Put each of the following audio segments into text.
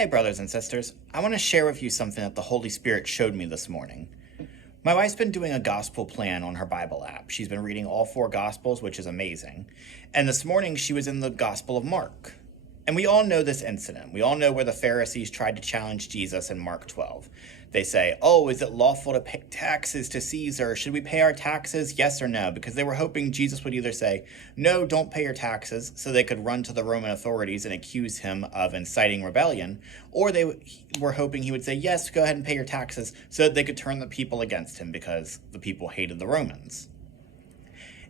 Hey, brothers and sisters. I want to share with you something that the Holy Spirit showed me this morning. My wife's been doing a gospel plan on her Bible app. She's been reading all four gospels, which is amazing. And this morning she was in the Gospel of Mark. And we all know this incident. We all know where the Pharisees tried to challenge Jesus in Mark 12. They say, "Oh, is it lawful to pay taxes to Caesar? Should we pay our taxes? Yes or no?" Because they were hoping Jesus would either say, "No, don't pay your taxes," so they could run to the Roman authorities and accuse him of inciting rebellion, or they were hoping he would say, "Yes, go ahead and pay your taxes," so that they could turn the people against him because the people hated the Romans.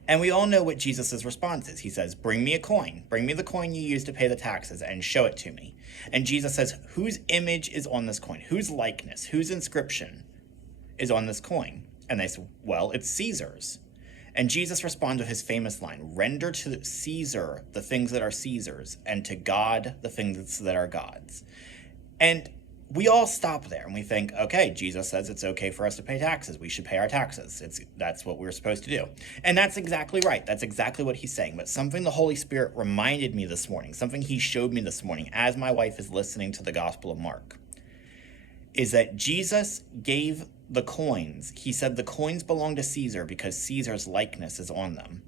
And we all know what Jesus' response is. He says, "Bring me a coin. Bring me the coin you used to pay the taxes and show it to me." And Jesus says, whose image is on this coin? Whose likeness, whose inscription is on this coin? And they say, well, it's Caesar's. And Jesus responds with his famous line, "Render to Caesar the things that are Caesar's, and to God the things that are God's." And we all stop there and we think, okay, Jesus says it's okay for us to pay taxes. We should pay our taxes. That's what we're supposed to do. And that's exactly right. That's exactly what he's saying. But something the Holy Spirit reminded me this morning, something he showed me this morning as my wife is listening to the Gospel of Mark, is that Jesus gave the coins. He said the coins belong to Caesar because Caesar's likeness is on them.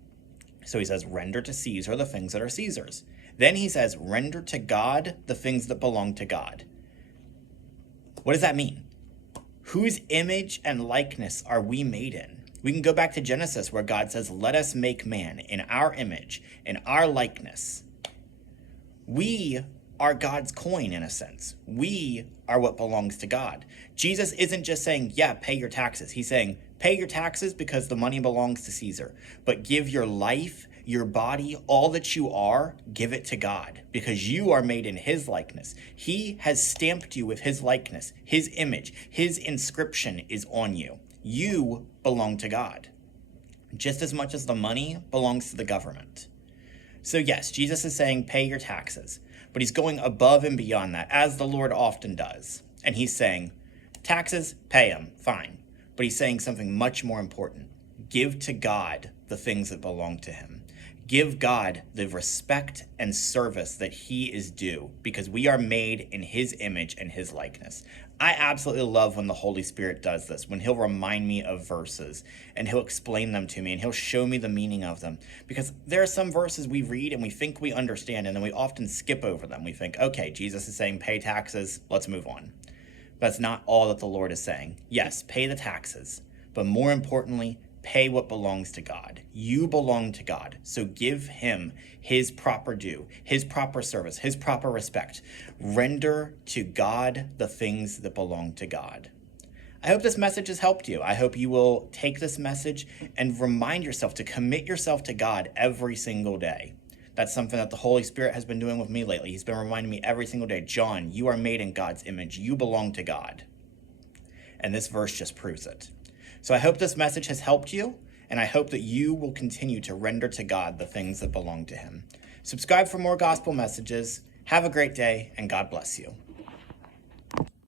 So he says, render to Caesar the things that are Caesar's. Then he says, render to God the things that belong to God. What does that mean? Whose image and likeness are we made in? We can go back to Genesis where God says, "Let us make man in our image, in our likeness." We are God's coin in a sense. We are what belongs to God. Jesus isn't just saying, yeah, pay your taxes. He's saying, pay your taxes because the money belongs to Caesar, but give your life, your body, all that you are, give it to God because you are made in his likeness. He has stamped you with his likeness, his image, his inscription is on you. You belong to God just as much as the money belongs to the government. So yes, Jesus is saying pay your taxes, but he's going above and beyond that, as the Lord often does. And he's saying, taxes, pay them, fine. But he's saying something much more important. Give to God the things that belong to him. Give God the respect and service that he is due because we are made in his image and his likeness. I absolutely love when the Holy Spirit does this, when he'll remind me of verses and he'll explain them to me and he'll show me the meaning of them. Because there are some verses we read and we think we understand and then we often skip over them. We think, okay, Jesus is saying pay taxes, let's move on. That's not all that the Lord is saying. Yes, pay the taxes, but more importantly, pay what belongs to God. You belong to God, so give him his proper due, his proper service, his proper respect. Render to God the things that belong to God. I hope this message has helped you. I hope you will take this message and remind yourself to commit yourself to God every single day. That's something that the Holy Spirit has been doing with me lately. He's been reminding me every single day, John, you are made in God's image. You belong to God. And this verse just proves it. So I hope this message has helped you, and I hope that you will continue to render to God the things that belong to him. Subscribe for more gospel messages. Have a great day, and God bless you.